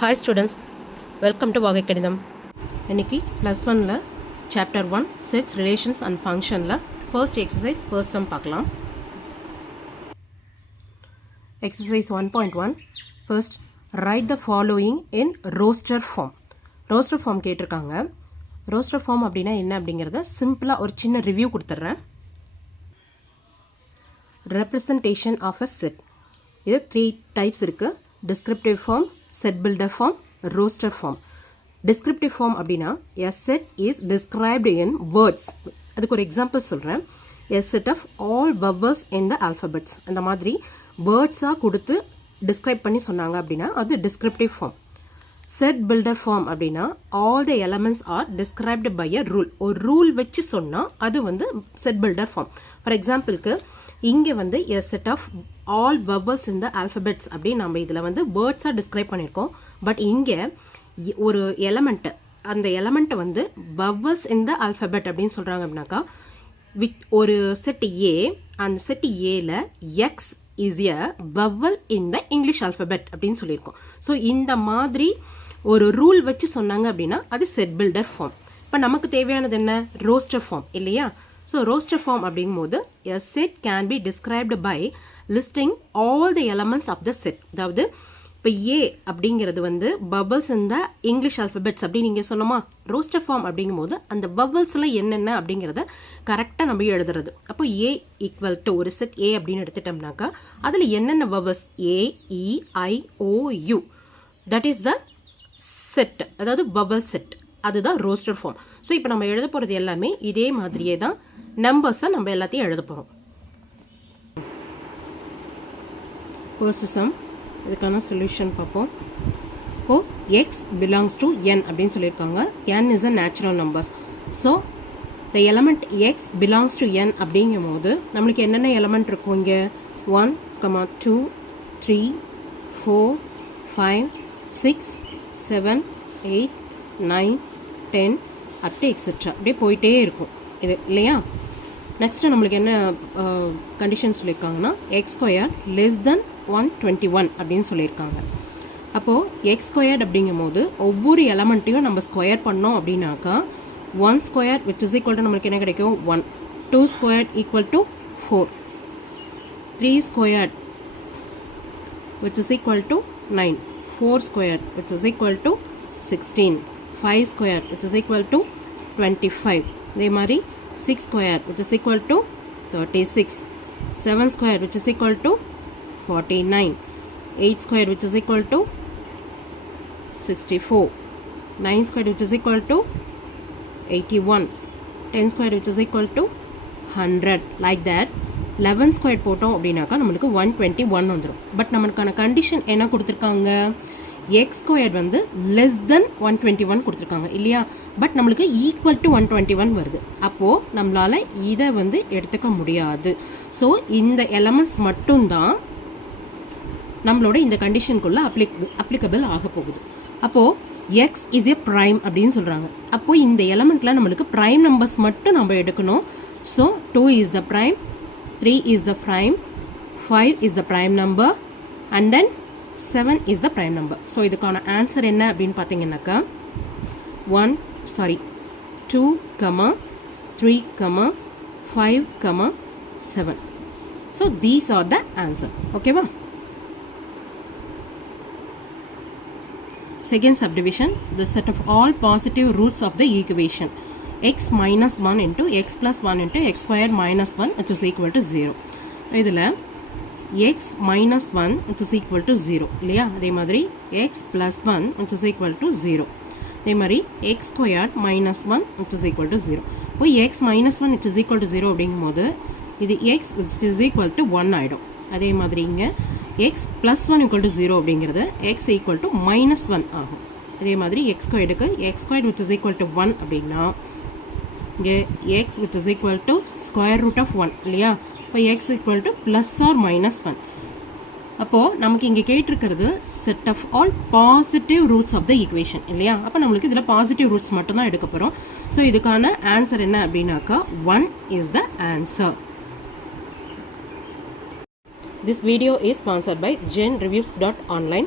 Hi students, welcome to Vagai Kadidam. இன்னைக்கு +1ல chapter 1 sets relations and functionல first exercise first sum பார்க்கலாம். Exercise 1.1 first write the following in roster form. roster form கேட்டிருக்காங்க. roster form அப்படின்னா என்ன அப்படிங்கறத சிம்பிளா ஒரு சின்ன ரிவ்யூ கொடுத்துறேன். representation of a set. இது 3 types இருக்கு. descriptive form, set builder form, roster form. descriptive form அப்படின்னா a set is described in words. அதுக்கு ஒரு எக்ஸாம்பிள் சொல்றேன். a set of all vowels in the alphabets. அந்த மாதிரி வேர்ட்ஸா கொடுத்து டிஸ்கிரைப் பண்ணி சொன்னாங்க அப்படின்னா அது descriptive form. set builder form அப்படின்னா all the elements are described by a rule. ஒரு ரூல் வச்சு சொன்னா அது வந்து set builder form. ஃபார் எக்ஸாம்பிளுக்கு இங்கே வந்து a set of all vowels in the alphabets அப்படி நம்ம இதில் வந்து வேர்ட்ஸாக டிஸ்கிரைப் பண்ணியிருக்கோம். பட் இங்கே ஒரு எலமெண்ட்டு அந்த எலமெண்ட்டை வந்து vowels in the alphabet அப்படின்னு சொல்கிறாங்க அப்படின்னாக்கா ஒரு செட் ஏ அந்த செட் ஏல X is a vowel in the English alphabet அப்படின்னு சொல்லியிருக்கோம். ஸோ இந்த மாதிரி ஒரு ரூல் வச்சு சொன்னாங்க அப்படின்னா அது செட் பில்டர் ஃபார்ம். இப்போ நமக்கு தேவையானது என்ன? ரோஸ்டர் ஃபார்ம் இல்லையா? ஸோ ரோஸ்டர் ஃபார்ம் அப்படிங்கும்போது a set can be described by listing all the elements of the set. அதாவது இப்போ ஏ அப்படிங்கிறது வந்து bubbles in the English alphabets அப்படி நீங்கள் சொன்னோமா? ரோஸ்டர் ஃபார்ம் அப்படிங்கும்போது அந்த பபிள்ஸில் என்னென்ன அப்படிங்கிறத கரெக்டாக நம்ம எழுதுறது. அப்போ ஏ ஈக்குவல் டு ஒரு செட் ஏ அப்படின்னு எடுத்துட்டோம்னாக்கா அதில் என்னென்ன bubbles A E I O U that is the set, அதாவது பபிள் செட், அதுதான் ரோஸ்டர் ஃபார்ம். ஸோ இப்போ நம்ம எழுத போகிறது எல்லாமே இதே மாதிரியே தான் நம்பர்ஸை நம்ம எல்லாத்தையும் எழுத போகிறோம். ஃபர்ஸ்ட் சம் இதுக்கான சொல்யூஷன் பார்ப்போம். Oh X belongs to N அப்படின்னு சொல்லியிருக்காங்க. N is a natural numbers. So the element X belongs to N அப்படிங்கும் போது நம்மளுக்கு என்னென்ன எலமெண்ட் இருக்கும் இங்கே? 1, 2, 3, 4, 5, 6, 7, 8, 9, 10 அப் டு எக்ஸெட்ரா அப்படியே போயிட்டே இருக்கும் இது இல்லையா? நெக்ஸ்ட்டு நம்மளுக்கு என்ன கண்டிஷன் சொல்லியிருக்காங்கன்னா எக்ஸ் ஸ்கொயர் லெஸ் தென் 121 அப்படின்னு சொல்லியிருக்காங்க. அப்போது எக்ஸ் ஸ்கொயர்ட் அப்படிங்கும் போது ஒவ்வொரு எலமெண்ட்டையும் நம்ம ஸ்கொயர் பண்ணோம் அப்படின்னாக்கா 1 square which is equal to நம்மளுக்கு என்ன கிடைக்கும்? 1. 2 square equal to 4. 3 square which is equal to 9. 4 square which is equal to 16. 5 square which is equal to 25. இதே மாதிரி 6 square which is equal to 36. 7 square which is equal to 49. 8 square which is equal to 64. 9 square which is equal to 81. 10 square which is equal to 100. Like that 11 square போட்டோம் அப்படின்னாக்கா நம்மளுக்கு 121 வந்துடும். But நம்மளுக்கான condition என்ன கொடுத்துருக்காங்க? X square வந்து less than 121 கொடுத்துருக்காங்க இல்லையா? பட் நம்மளுக்கு ஈக்குவல் டு 121 வருது. அப்போது நம்மளால் இதை வந்து எடுத்துக்க முடியாது. ஸோ இந்த எலமெண்ட்ஸ் மட்டும்தான் நம்மளோட இந்த கண்டிஷனுக்குள்ள அப்ளிகபிள் ஆக போகுது. அப்போது எக்ஸ் இஸ் ஏ ப்ரைம் அப்படின்னு சொல்கிறாங்க. அப்போது இந்த எலமெண்ட்டில் நம்மளுக்கு ப்ரைம் நம்பர்ஸ் மட்டும் நம்ம எடுக்கணும். So 2 is the prime, 3 is the prime, 5 is the prime number and then 7 is the prime number. So இதுக்கான ஆன்சர் என்ன அப்படின்னு பார்த்தீங்கன்னாக்கா 2, 3, 5, 7. So these are the answer. ஓகேவா? Second subdivision, the set of all positive roots of the equation x minus 1 into x plus 1 into x square minus 1 which is equal to 0. இதில் x minus 1 which is equal to 0 இல்லையா? அதே மாதிரி x plus 1 which is equal to 0. அதே மாதிரி x squared minus 1 which is equal to 0. இப்போ x minus 1 which is equal to 0 அப்படிங்கும் போது இது x which is equal to 1 ஆகிடும். அதே மாதிரி இங்கே x plus 1 equal to 0 அப்படிங்கிறது x equal to minus 1 ஆகும். அதே மாதிரி x ஸ்கொயர்டுக்கு x squared which is equal to 1 அப்படின்னா இங்கே x which is equal to square root of 1 இல்லையா? இப்போ x equal to plus or minus 1. அப்போது நமக்கு இங்கே கேட்டிருக்கிறது set of all positive roots of the equation இல்லையா? அப்போ நம்மளுக்கு இதில் பாசிட்டிவ் ரூட்ஸ் மட்டும்தான் எடுக்க போகிறோம். ஸோ இதுக்கான ஆன்சர் என்ன அப்படின்னாக்கா 1 is the answer. This video is sponsored by genreviews.online.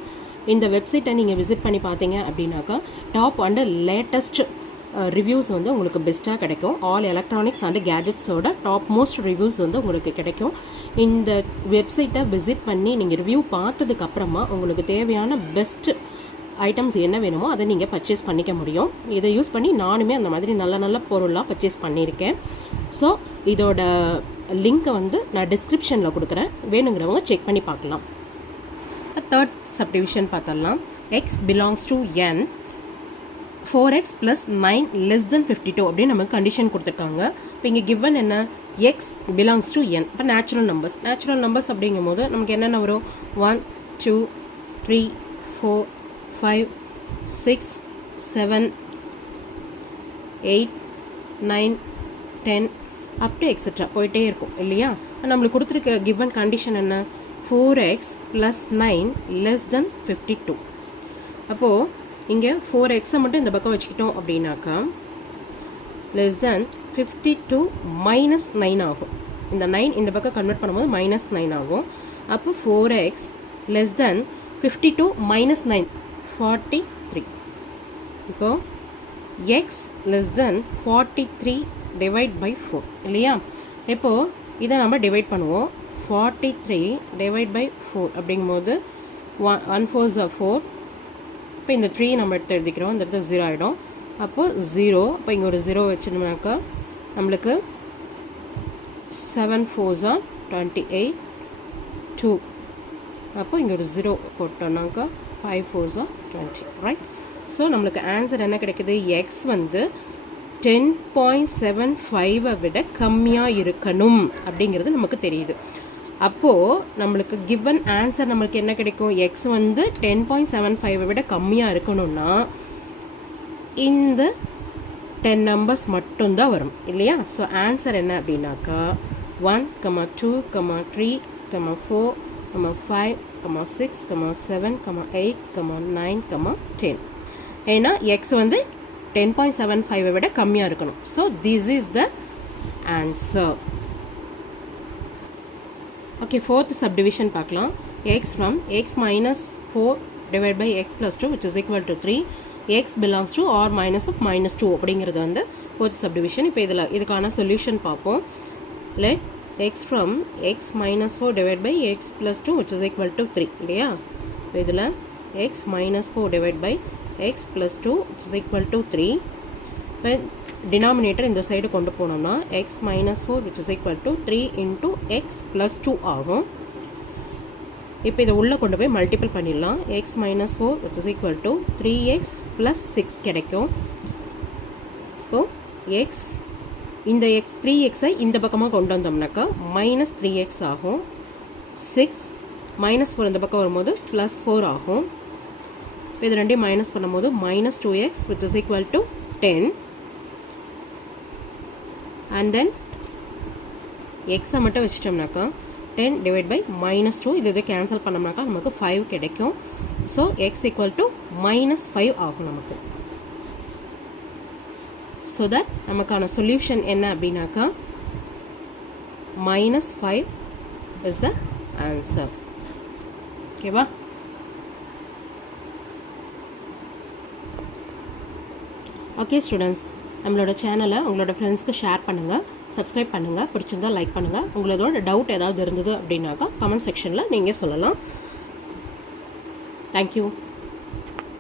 இந்த வெப்சைட்டை நீங்கள் விசிட் பண்ணி பார்த்தீங்க அப்படின்னாக்கா டாப் அண்ட் லேட்டஸ்ட் ரிவ்யூஸ் வந்து உங்களுக்கு பெஸ்ட்டாக கிடைக்கும். ஆல் எலக்ட்ரானிக்ஸ் அண்ட் கேஜெட்ஸோட டாப் மோஸ்ட் ரிவ்யூஸ் வந்து உங்களுக்கு கிடைக்கும். இந்த வெப்சைட்டை விசிட் பண்ணி நீங்கள் ரிவ்யூ பார்த்ததுக்கப்புறமா உங்களுக்கு தேவையான பெஸ்ட் ஐட்டம்ஸ் என்ன வேணுமோ அதை நீங்கள் பர்ச்சேஸ் பண்ணிக்க முடியும். இதை யூஸ் பண்ணி நானுமே அந்த மாதிரி நல்ல நல்ல பொருளாக பர்ச்சேஸ் பண்ணியிருக்கேன். ஸோ இதோட லிங்க்கை வந்து நான் டிஸ்கிரிப்ஷனில் கொடுக்குறேன், வேணுங்கிறவங்க செக் பண்ணி பார்க்கலாம். தேர்ட் சப்டிவிஷன் பார்த்தலாம். X belongs to N 4x plus 9 less than 52 அப்படின்னு நமக்கு கண்டிஷன் கொடுத்துருக்காங்க. இப்போ இங்கே கிவன் என்ன, x belongs to n. இப்போ நேச்சுரல் நம்பர்ஸ் அப்படிங்கும் போது நமக்கு என்னென்ன வரும், 1 2 3 4 5 6 7 8 9 10 அப் டு எக்ஸெட்ரா போயிட்டே இருக்கும் இல்லையா. நம்மளுக்கு கொடுத்துருக்க கிவன் கண்டிஷன் என்ன, 4x plus 9 less than 52. அப்போது இங்கே 4x மட்டும் இந்த பக்கம் வச்சுக்கிட்டோம் அப்படின்னாக்கா less than 52 minus 9 ஆகும். இந்த 9 இந்த பக்கம் கன்வெர்ட் பண்ணும்போது minus 9 ஆகும். அப்போ 4x less than 52 minus 9 43. இப்போ x less than 43 divide by 4 இல்லையா. இப்போது இதை நம்ம டிவைட் பண்ணுவோம். 43 divide by 4 அப்படிங்கும்போது 1 4s are 4. இப்போ இந்த 3 நம்ம எடுத்து எழுதிக்கிறோம், இந்த இடத்துல 0 ஆகிடும். அப்போது 0, இப்போ இங்கே ஒரு 0 வச்சுருந்தோம்னாக்கா நம்மளுக்கு 7 4s are 28 2. அப்போ இங்கே ஒரு 0 போட்டோம்னாக்கா 5 4s are 20, ரைட். ஸோ நம்மளுக்கு ஆன்சர் என்ன கிடைக்குது, எக்ஸ் வந்து 10.75 விட கம்மியாக இருக்கணும் அப்படிங்கிறது நமக்கு தெரியுது. அப்போது நம்மளுக்கு கிவன் ஆன்சர் நம்மளுக்கு என்ன கிடைக்கும், எக்ஸ் வந்து 10.75 விட கம்மியாக இருக்கணும்னா இந்த 10 நம்பர்ஸ் மட்டும்தான் வரும் இல்லையா. ஸோ ஆன்சர் என்ன அப்படின்னாக்கா 1 2 3 4 5 6 7 8 9 10. ஏன்னா எக்ஸ் வந்து 10.75 விட கம்மியாக இருக்கணும். So this is the answer. Okay, fourth subdivision பார்க்கலாம். x from x minus 4 divided by x plus 2 which is equal to 3. x belongs to or minus of minus 2 அப்படிங்கிறது வந்து ஃபோர்த் சப்டிவிஷன். இப்போ இதுக்கான சொல்யூஷன் பார்ப்போம். let x from x minus 4 divided by x plus 2 which is equal to 3 இல்லையா. இப்போ இதில் x minus 4 divided by x plus 2 which is equal to 3. இப்போ denominator இந்த சைடு கொண்டு போனோம்னா x minus 4 which is equal to 3 into x plus 2 ஆகும். இப்போ இதை உள்ளே கொண்டு போய் மல்டிபிள் பண்ணிடலாம். x minus 4 which is equal to 3x plus 6 கிடைக்கும். இப்போது x இந்த x 3xஐ இந்த பக்கமாக கொண்டு வந்தோம்னாக்கா மைனஸ் 3x ஆகும். 6 மைனஸ் 4 இந்த பக்கம் வரும்போது ப்ளஸ் 4 ஆகும். இப்போ இது ரெண்டையும் மைனஸ் பண்ணும்போது minus 2x which is equal to 10. and then x மட்டும் வச்சிட்டோம்னாக்கா 10 divided by minus 2 இது கேன்சல் பண்ணோம்னாக்கா நமக்கு 5 கிடைக்கும். So x equal to minus 5 ஆகும் நமக்கு. ஸோ தட் நமக்கான சொல்யூஷன் என்ன அப்படின்னாக்கா minus 5 is the answer. ஓகேவா. ஓகே ஸ்டூடெண்ட்ஸ், நம்மளோட சேனலை உங்களோட ஃப்ரெண்ட்ஸ்க்கு ஷேர் பண்ணுங்கள், சப்ஸ்கிரைப் பண்ணுங்கள், பிடிச்சிருந்தால் லைக் பண்ணுங்கள். உங்களோட டவுட் ஏதாவது இருந்தது அப்படின்னாக்கா கமெண்ட் செக்ஷனில் நீங்கள் சொல்லலாம். தேங்க்யூ.